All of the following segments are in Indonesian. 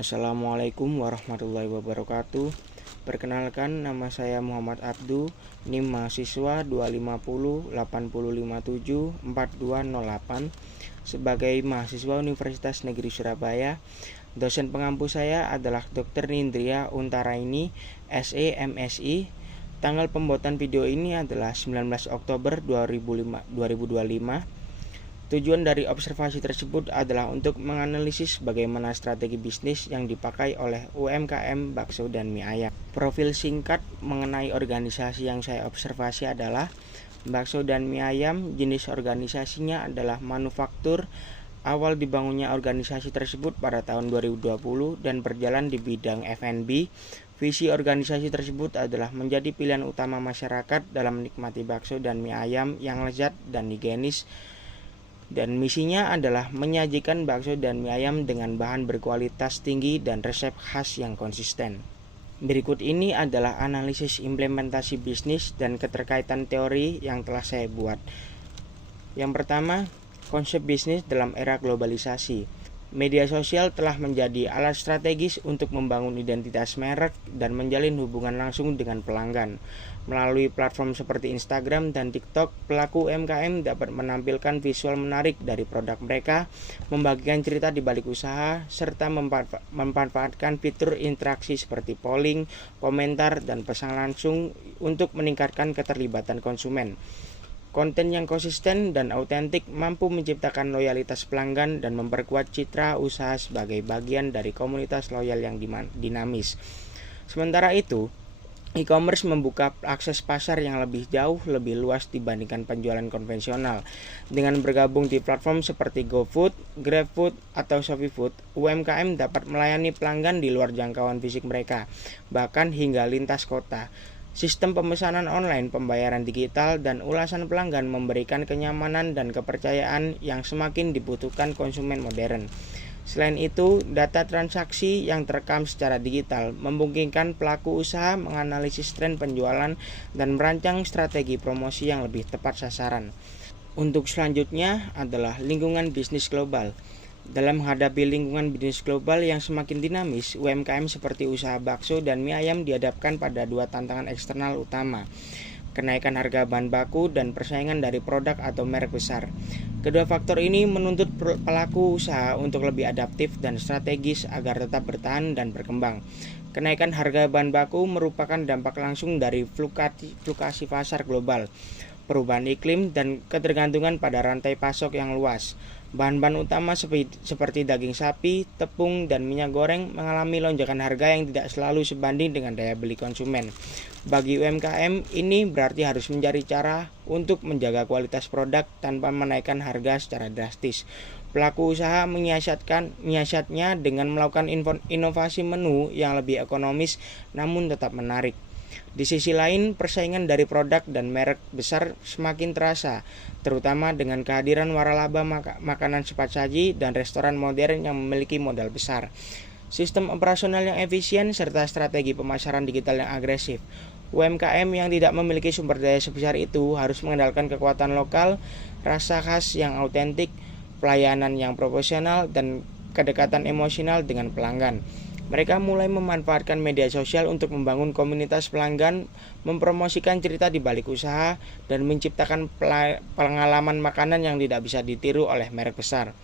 Assalamualaikum warahmatullahi wabarakatuh. Perkenalkan, nama saya Muhammad Abdu, NIM mahasiswa 25080574208. Sebagai mahasiswa Universitas Negeri Surabaya, dosen pengampu saya adalah Dr. Nindria Untaraini, SE MSI. Tanggal pembuatan video ini adalah 19 Oktober 2025. Tujuan dari observasi tersebut adalah untuk menganalisis bagaimana strategi bisnis yang dipakai oleh UMKM bakso dan mie ayam. Profil singkat mengenai organisasi yang saya observasi adalah bakso dan mie ayam. Jenis organisasinya adalah manufaktur. Awal dibangunnya organisasi tersebut pada tahun 2020 dan berjalan di bidang F&B. Visi organisasi tersebut adalah menjadi pilihan utama masyarakat dalam menikmati bakso dan mie ayam yang lezat dan higienis. Dan misinya adalah menyajikan bakso dan mie ayam dengan bahan berkualitas tinggi dan resep khas yang konsisten. Berikut ini adalah analisis implementasi bisnis dan keterkaitan teori yang telah saya buat. Yang pertama, konsep bisnis dalam era globalisasi. Media sosial telah menjadi alat strategis untuk membangun identitas merek dan menjalin hubungan langsung dengan pelanggan. Melalui platform seperti Instagram dan TikTok, pelaku UMKM dapat menampilkan visual menarik dari produk mereka, membagikan cerita di balik usaha, serta memanfaatkan fitur interaksi seperti polling, komentar, dan pesan langsung untuk meningkatkan keterlibatan konsumen. Konten yang konsisten dan autentik mampu menciptakan loyalitas pelanggan dan memperkuat citra usaha sebagai bagian dari komunitas loyal yang dinamis. Sementara itu, e-commerce membuka akses pasar yang lebih jauh lebih luas dibandingkan penjualan konvensional. Dengan bergabung di platform seperti GoFood, GrabFood, atau ShopeeFood, UMKM dapat melayani pelanggan di luar jangkauan fisik mereka, bahkan hingga lintas kota. Sistem pemesanan online, pembayaran digital, dan ulasan pelanggan memberikan kenyamanan dan kepercayaan yang semakin dibutuhkan konsumen modern. Selain itu, data transaksi yang terekam secara digital memungkinkan pelaku usaha menganalisis tren penjualan dan merancang strategi promosi yang lebih tepat sasaran. Untuk selanjutnya adalah lingkungan bisnis global. Dalam menghadapi lingkungan bisnis global yang semakin dinamis, UMKM seperti usaha bakso dan mie ayam dihadapkan pada dua tantangan eksternal utama: kenaikan harga bahan baku dan persaingan dari produk atau merek besar. Kedua faktor ini menuntut pelaku usaha untuk lebih adaptif dan strategis agar tetap bertahan dan berkembang. Kenaikan harga bahan baku merupakan dampak langsung dari fluktuasi pasar global, perubahan iklim, dan ketergantungan pada rantai pasok yang luas. Bahan-bahan utama seperti daging sapi, tepung, dan minyak goreng mengalami lonjakan harga yang tidak selalu sebanding dengan daya beli konsumen. Bagi UMKM, ini berarti harus mencari cara untuk menjaga kualitas produk tanpa menaikkan harga secara drastis. Pelaku usaha menyiasatnya dengan melakukan inovasi menu yang lebih ekonomis namun tetap menarik. Di sisi lain, persaingan dari produk dan merek besar semakin terasa, terutama dengan kehadiran waralaba makanan cepat saji dan restoran modern yang memiliki modal besar, sistem operasional yang efisien, serta strategi pemasaran digital yang agresif. UMKM yang tidak memiliki sumber daya sebesar itu harus mengandalkan kekuatan lokal, rasa khas yang autentik, pelayanan yang profesional, dan kedekatan emosional dengan pelanggan. Mereka mulai memanfaatkan media sosial untuk membangun komunitas pelanggan, mempromosikan cerita di balik usaha, dan menciptakan pengalaman makanan yang tidak bisa ditiru oleh merek besar.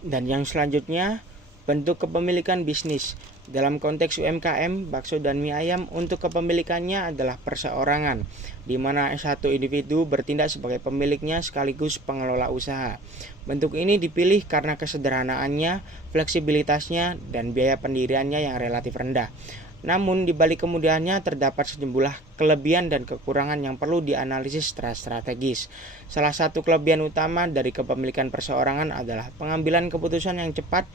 Dan yang selanjutnya, bentuk kepemilikan bisnis. Dalam konteks UMKM, bakso dan mie ayam, untuk kepemilikannya adalah perseorangan, di mana satu individu bertindak sebagai pemiliknya sekaligus pengelola usaha. Bentuk ini dipilih karena kesederhanaannya, fleksibilitasnya, dan biaya pendiriannya yang relatif rendah. Namun di balik kemudahannya terdapat sejumlah kelebihan dan kekurangan yang perlu dianalisis secara strategis. Salah satu kelebihan utama dari kepemilikan perseorangan adalah pengambilan keputusan yang cepat.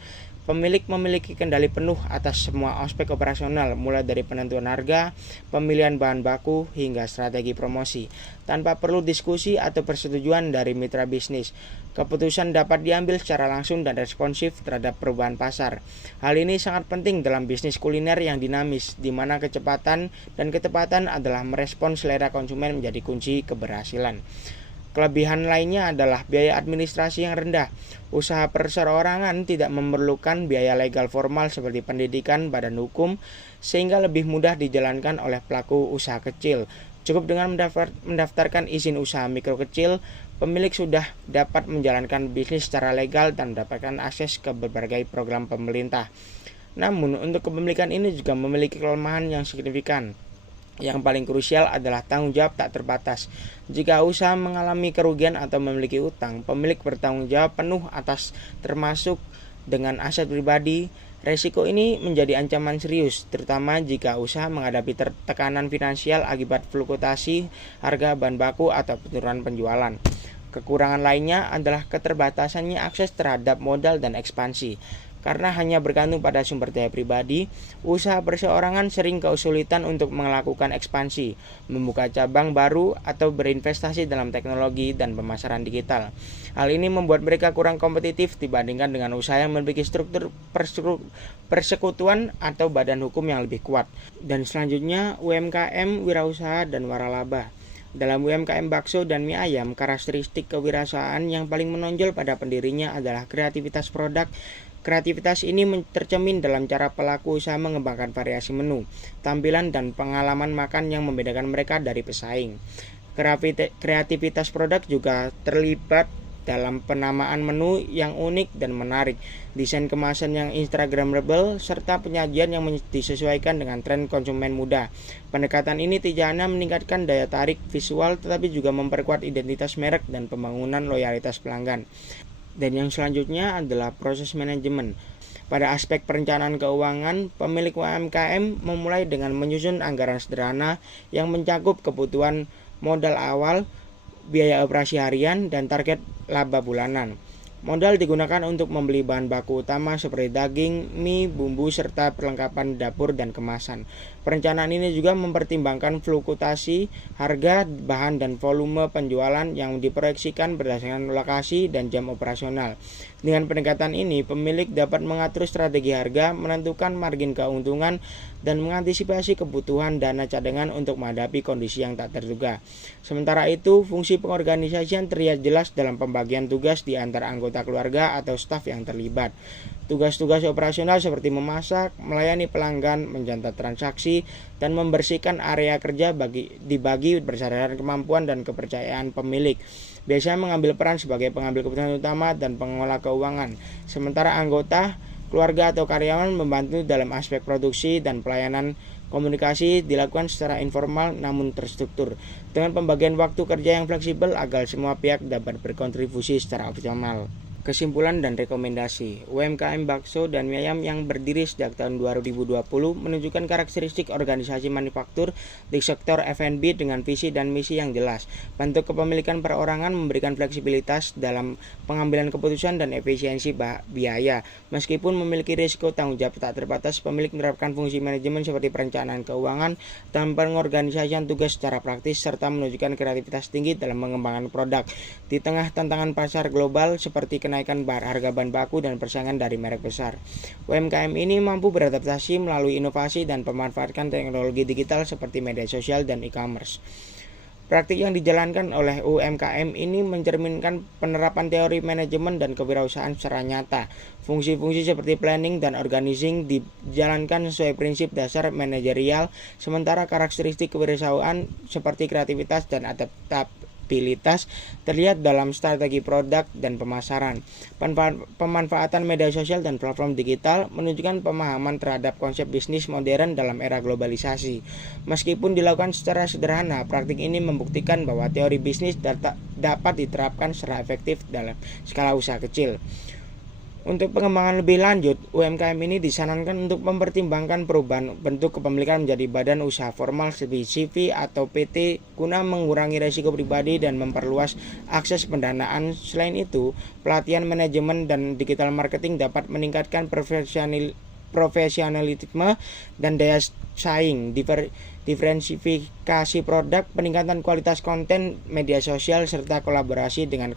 Pemilik memiliki kendali penuh atas semua aspek operasional, mulai dari penentuan harga, pemilihan bahan baku, hingga strategi promosi, tanpa perlu diskusi atau persetujuan dari mitra bisnis. Keputusan dapat diambil secara langsung dan responsif terhadap perubahan pasar. Hal ini sangat penting dalam bisnis kuliner yang dinamis, di mana kecepatan dan ketepatan adalah merespons selera konsumen menjadi kunci keberhasilan. Kelebihan lainnya adalah biaya administrasi yang rendah. Usaha perseorangan tidak memerlukan biaya legal formal seperti pendidikan, badan hukum, sehingga lebih mudah dijalankan oleh pelaku usaha kecil. Cukup dengan mendaftarkan izin usaha mikro kecil, pemilik sudah dapat menjalankan bisnis secara legal dan mendapatkan akses ke berbagai program pemerintah. Namun, untuk kepemilikan ini juga memiliki kelemahan yang signifikan. Yang paling krusial adalah tanggung jawab tak terbatas. Jika usaha mengalami kerugian atau memiliki utang, pemilik bertanggung jawab penuh atas, termasuk dengan aset pribadi. Resiko ini menjadi ancaman serius, terutama jika usaha menghadapi tekanan finansial akibat fluktuasi harga bahan baku atau penurunan penjualan. Kekurangan lainnya adalah keterbatasannya akses terhadap modal dan ekspansi. Karena hanya bergantung pada sumber daya pribadi, usaha perseorangan sering kesulitan untuk melakukan ekspansi, membuka cabang baru, atau berinvestasi dalam teknologi dan pemasaran digital. Hal ini membuat mereka kurang kompetitif dibandingkan dengan usaha yang memiliki struktur persekutuan atau badan hukum yang lebih kuat. Dan selanjutnya, UMKM, wirausaha, dan waralaba. Dalam UMKM bakso dan mie ayam, karakteristik kewirausahaan yang paling menonjol pada pendirinya adalah kreativitas produk. Kreativitas ini tercermin dalam cara pelaku usaha mengembangkan variasi menu, tampilan, dan pengalaman makan yang membedakan mereka dari pesaing. Kreativitas produk juga terlibat dalam penamaan menu yang unik dan menarik, desain kemasan yang instagramable, serta penyajian yang disesuaikan dengan tren konsumen muda. Pendekatan ini tidak hanya meningkatkan daya tarik visual, tetapi juga memperkuat identitas merek dan pembangunan loyalitas pelanggan. Dan yang selanjutnya adalah proses manajemen. Pada aspek perencanaan keuangan, pemilik UMKM memulai dengan menyusun anggaran sederhana yang mencakup kebutuhan modal awal, biaya operasi harian, dan target laba bulanan. Modal digunakan untuk membeli bahan baku utama seperti daging, mie, bumbu, serta perlengkapan dapur dan kemasan. Perencanaan ini juga mempertimbangkan fluktuasi harga, bahan, dan volume penjualan yang diproyeksikan berdasarkan lokasi dan jam operasional. Dengan pendekatan ini, pemilik dapat mengatur strategi harga, menentukan margin keuntungan, dan mengantisipasi kebutuhan dana cadangan untuk menghadapi kondisi yang tak terduga. Sementara itu, fungsi pengorganisasian terlihat jelas dalam pembagian tugas di antara anggota keluarga atau staf yang terlibat. Tugas-tugas operasional seperti memasak, melayani pelanggan, mencatat transaksi, dan membersihkan area kerja dibagi berdasarkan kemampuan dan kepercayaan pemilik. Biasanya mengambil peran sebagai pengambil keputusan utama dan pengelola keuangan. Sementara anggota keluarga atau karyawan membantu dalam aspek produksi dan pelayanan. Komunikasi dilakukan secara informal namun terstruktur, dengan pembagian waktu kerja yang fleksibel agar semua pihak dapat berkontribusi secara optimal. Kesimpulan dan rekomendasi. UMKM bakso dan mie ayam yang berdiri sejak tahun 2020 menunjukkan karakteristik organisasi manufaktur di sektor F&B dengan visi dan misi yang jelas. Bentuk kepemilikan perorangan memberikan fleksibilitas dalam pengambilan keputusan dan efisiensi biaya. Meskipun memiliki risiko tanggung jawab tak terbatas, pemilik menerapkan fungsi manajemen seperti perencanaan keuangan dan pengorganisasian tugas secara praktis, serta menunjukkan kreativitas tinggi dalam mengembangkan produk. Di tengah tantangan pasar global seperti kenaikan harga bahan baku dan persaingan dari merek besar, UMKM ini mampu beradaptasi melalui inovasi dan memanfaatkan teknologi digital seperti media sosial dan e-commerce. Praktik yang dijalankan oleh UMKM ini mencerminkan penerapan teori manajemen dan kewirausahaan secara nyata. Fungsi-fungsi seperti planning dan organizing dijalankan sesuai prinsip dasar manajerial, sementara karakteristik kewirausahaan seperti kreativitas dan adaptabilitas terlihat dalam strategi produk dan pemasaran. Pemanfaatan media sosial dan platform digital menunjukkan pemahaman terhadap konsep bisnis modern dalam era globalisasi. Meskipun dilakukan secara sederhana, praktik ini membuktikan bahwa teori bisnis dapat diterapkan secara efektif dalam skala usaha kecil. Untuk pengembangan lebih lanjut, UMKM ini disarankan untuk mempertimbangkan perubahan bentuk kepemilikan menjadi badan usaha formal seperti CV atau PT guna mengurangi risiko pribadi dan memperluas akses pendanaan. Selain itu, pelatihan manajemen dan digital marketing dapat meningkatkan profesionalisme dan daya saing, diferensifikasi produk, peningkatan kualitas konten media sosial, serta kolaborasi dengan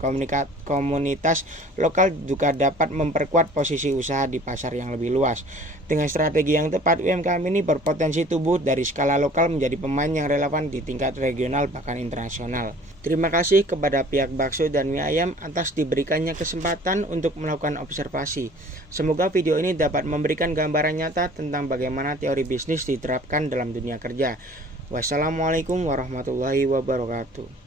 komunitas lokal juga dapat memperkuat posisi usaha di pasar yang lebih luas. Dengan strategi yang tepat, UMKM ini berpotensi tumbuh dari skala lokal menjadi pemain yang relevan di tingkat regional bahkan internasional. Terima kasih kepada pihak Bakso dan Mie Ayam atas diberikannya kesempatan untuk melakukan observasi. Semoga video ini dapat memberikan gambaran nyata tentang bagaimana teori bisnis diterapkan dalam dunia kerja. Wassalamualaikum warahmatullahi wabarakatuh.